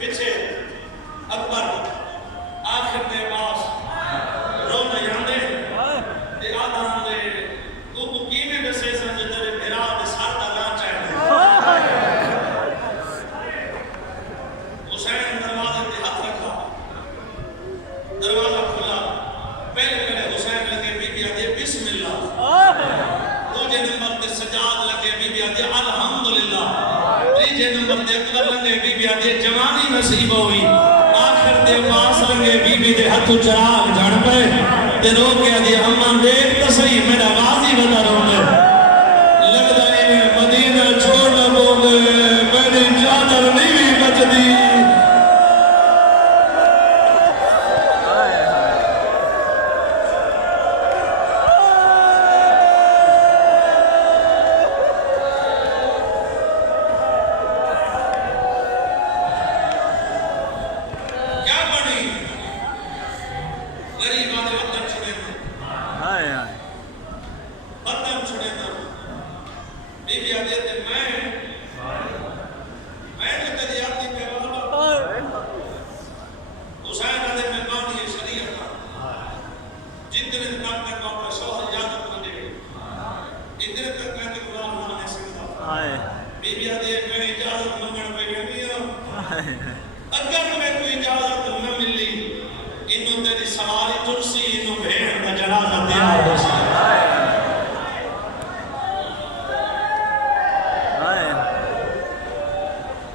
पीछे अकबर आखिर दे पास रो न जांदे ते आदां दे तू कीवें दसे सन जो तेरे भिरा दे सर दा ना चाहे हुसैन दरवाजे ते हाथ रखा दरवाजा खुला पहले पहले हुसैन लगे बीबी आदे बिस्मिल्लाह दूजे नंबर ते सजाद लगे बीबी आदे अल्हम्दुलिल्लाह तीजे नंबर ते अकबर लगे बीबी आदे जवानी नसीब हुई आखिर दे पास लगे बीबी दे हाथों चराग झड़ पे ते रो के आदि अम्मा देख तो सही मेरा गाजी बता रोंदे लगदा है मदीना छोड़ न बोले मेरी चादर नहीं भी बचदी अगर मैं कोई इजाजत न मिली इन्हों तेरी सवारी तुरसी इन्हों भेड़ का जनाजा तैयार हो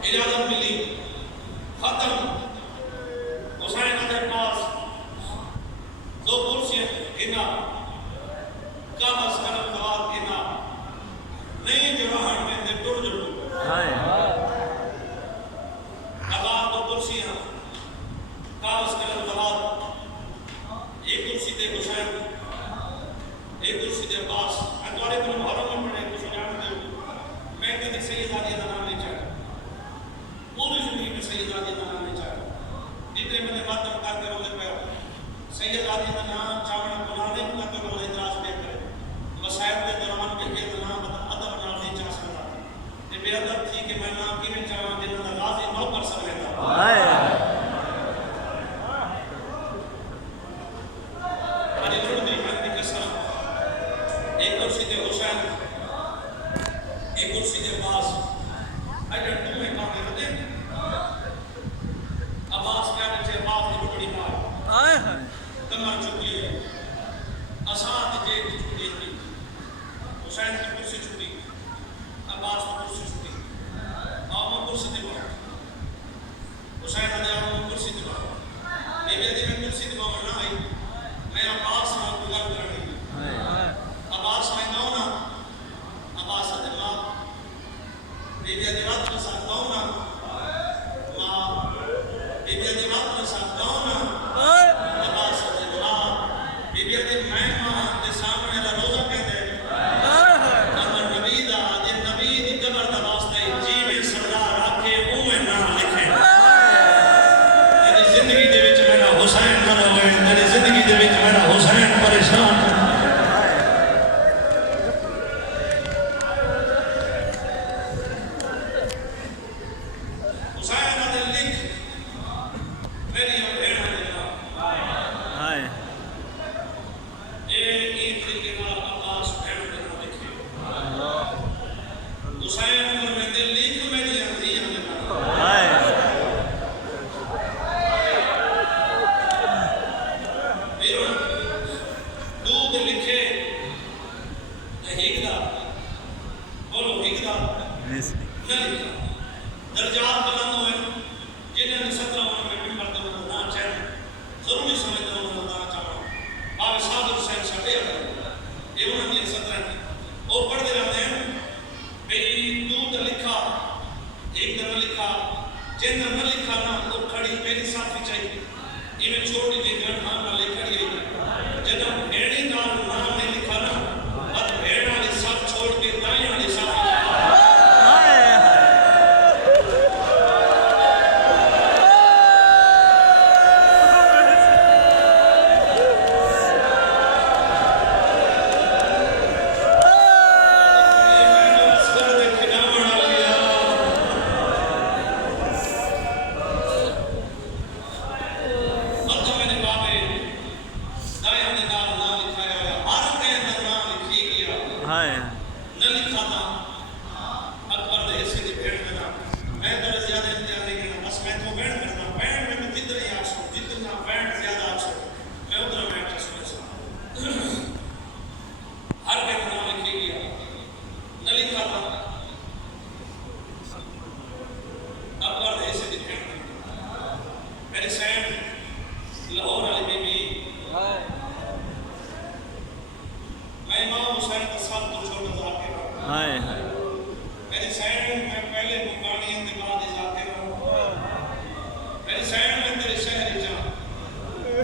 इजाजत मिली खत्म हुसैन के पास दो कुर्सियां गिना काबस करम दवात गिना नहीं जवाहर में दे टुट जुड़ कागज कलम दवात एक कुर्सी दे हुसैन एक कुर्सी दे अब्बास अतवारे को मुहर्रम में पढ़े कुछ जानते हो मैं कभी सैयदादी का नाम नहीं चाहता पूरी जिंदगी में सैयदादी का नाम नहीं चाहता जितने मैंने मातम कर कर उन्हें पे सैयदादी का नाम चावड़ा बुलाने का तो वो इतराज पे करे वसायत के दौरान पे के नाम अदब नाम नहीं चाह सकता ये बेअदब थी कि मैं नाम की में चाहूं जिन्होंने गाजी नौ कर सकता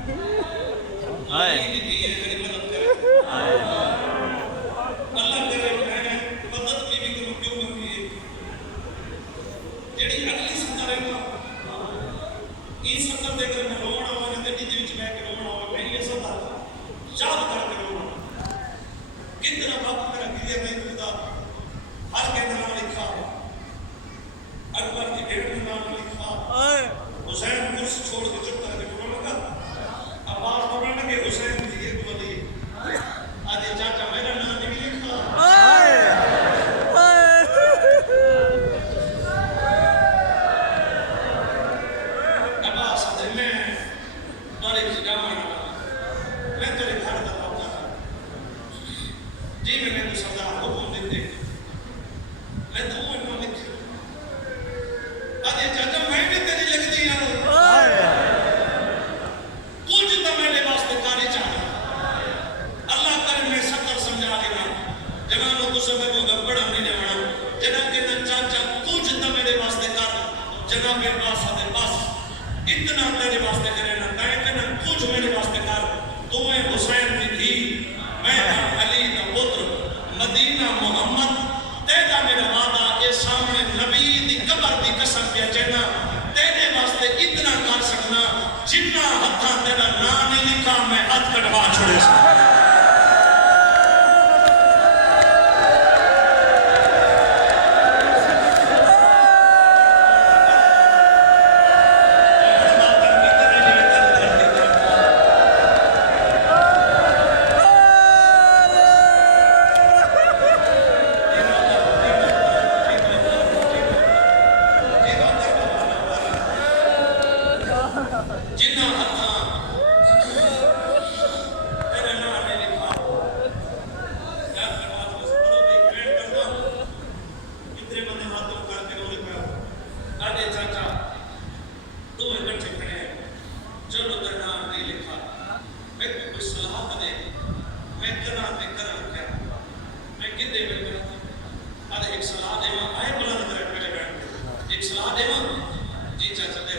हाय मदद करे हाय अल्लाह करे मैं मदद भी करूं क्यों मंगी जेड़ी अगली सत्ता रहेगा ई सत्ता देख मैं रोना आवा ते नींद विच बैठ के रोना आवा मैं ये सत्ता याद करके रोना कितना बाप मेरा गिरिया मैं खुदा हर के नाम लिखा अकबर की भेड़ के नाम लिखा हुसैन कुर्स छोड़ के चुप करके रोने लगा आवाज बोलने लगे हुसैन जी एक बोली आदि चाचा मेरा नाम नहीं लिखा अब्बास मैं तुम्हारे जिगामा मैं तेरे घर का बाप जी मैंने तो सरदार हुक्म देते मैं तो वो इन्होंने लिखी आदि चाचा मैं भी तेरी लगती हूँ कुछ तो मेरे वास्ते कार्य चाहना अल्लाह करे मैं सत्तर समझा देना जना लोग समय को गड़बड़ा नहीं जाना जना के ना चाचा कुछ तो मेरे वास्ते कर जना मेरे पास आते बस इतना तेरे वास्ते करे ना तय करना कुछ मेरे वास्ते कर तुम्हें हुसैन की थी मैं अली का पुत्र मदीना मोहम्मद तेरा मेरा वादा के सामने नबी दी कब्र दी कसम पे चढ़ना तेरे वास्ते इतना कर सकना जितना हथा तेरा नाम नहीं लिखा मैं हाथ कटवा छोड़े जितना हथा तेरा नाम नहीं लिखा याद करवा दो सुनो एक कमेंट करना कितने बंदे हाथों करके रोने पे आधे चाचा तुम इकट्ठे खड़े हैं चलो तेरा नाम नहीं लिखा मैं कोई सलाह दे मैं करा क्या मैं कितने में करा आधे एक सलाह देवा आए बुलंद करे मेरे बैठ एक सलाह देवा जी चाचा दे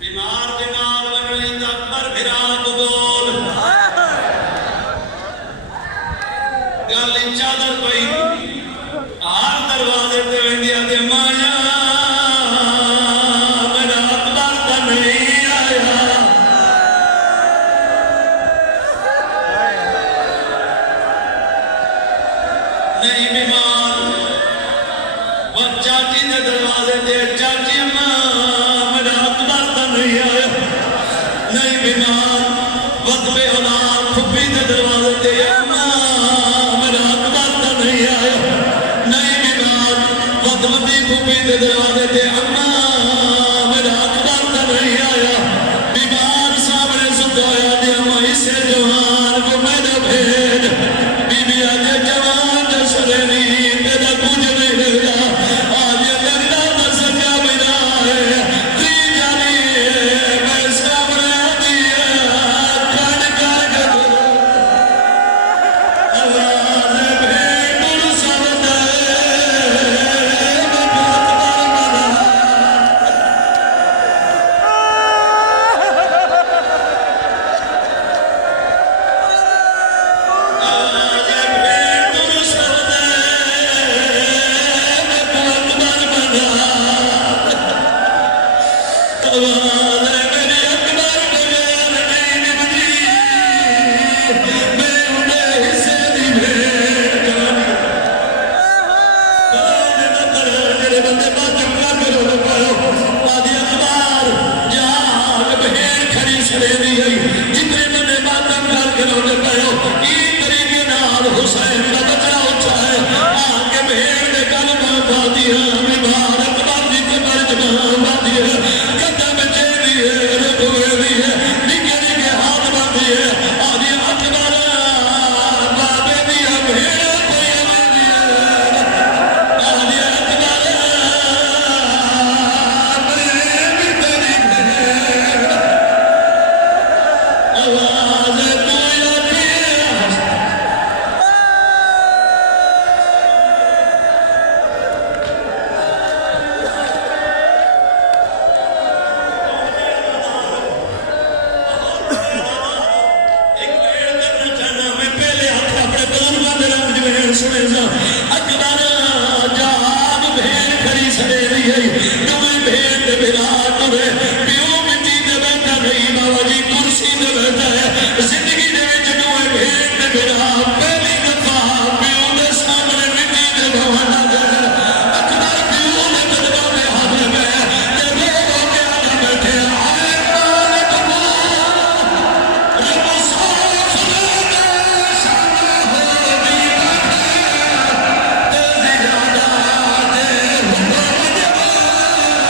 बीमार दे नाल लगने अकबर फिरा बोल गल चादर पई हर दरवाजे ते वेंदिया दे माया मेरा अकबर तो नहीं आया नहीं बीमार वो चाची दे दरवाजे ते चाची मां मेरा अकबर तो नहीं आया नहीं बीमार वद पे औलाद फुफी दे दरवाजे ते अम्मा मेरा अकबर तो नहीं आया नहीं बीमार वद वदी फुफी दे दरवाजे ते अम्मा मेरा अकबर तो नहीं आया बीमार सामने सुताया दे अम्मा इससे जवान को मेरा भेद बीबी आज जवान जसरे नहीं तेरा कुछ नहीं लगता आज लगता बस क्या मेरा है ती जानी मैं सामने आती है कण कण अल्लाह ने भेड़ सबदा हुसैन का बचड़ा उठा है आके भेड़ ने कल पा दिया बीमार अकबर जी के मर्ज बना दिया कदम चेरी सुने सा अकबर जाग भेड़ खड़ी सड़े रही तुम्हें भेड़ बिला तुरे प्यो मिट्टी दे बैठा नहीं बाबा जी कुर्सी दे बैठा है जिंदगी दे विच तुम्हें भेड़ बिला पहली दफा प्यो दे सामने मिट्टी दे भवाना गए अकबर प्यो ने कदमों में हाथ लगाया ते रो रो के आगे बैठे आए मालिक रब साफ दे सामने हो भी ते जियादा दे हुक्म दे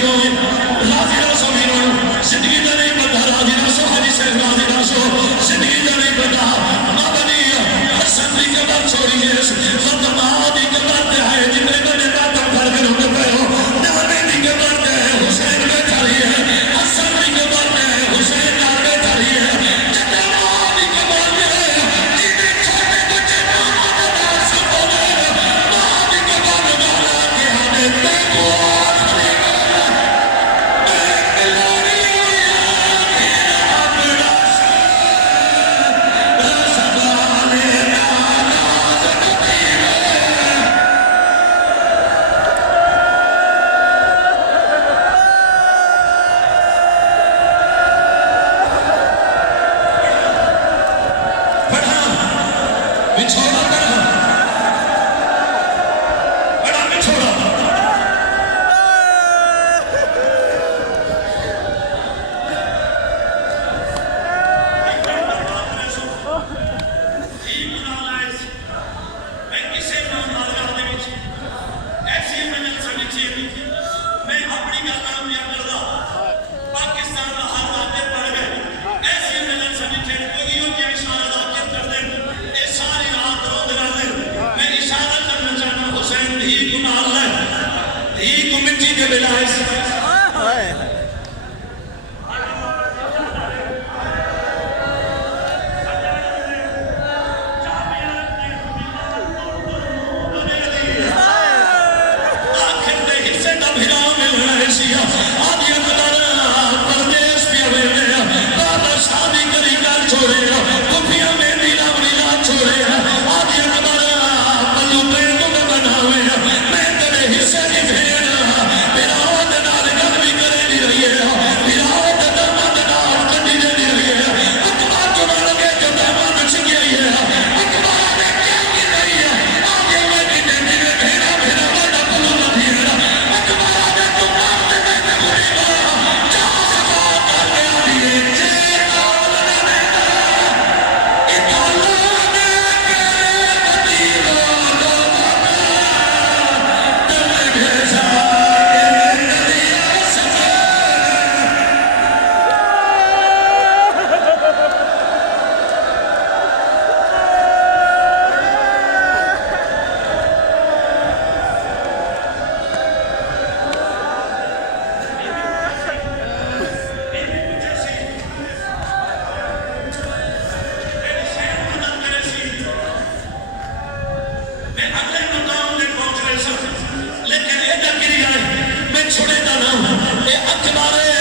को राजी रसो वीरों जिंदगी का नहीं पता राजी रसो हाजी से राजी रसो जिंदगी का नहीं पता मामनी हसन की कबर छोड़ी है फतमा की कबर पे है जितने बड़े बात कर कर उठ पे हो नामे की कबर पे है हुसैन पे चढ़ी है हसन की कबर पे है हुसैन नाल पे चढ़ी है जितने मां की कबर पे है जितने छोटे बच्चे मां का सुनो मां की कबर गाना के आने पे को लेकिन ये तकरीर है मैं छोड़े का नाम ये अखबार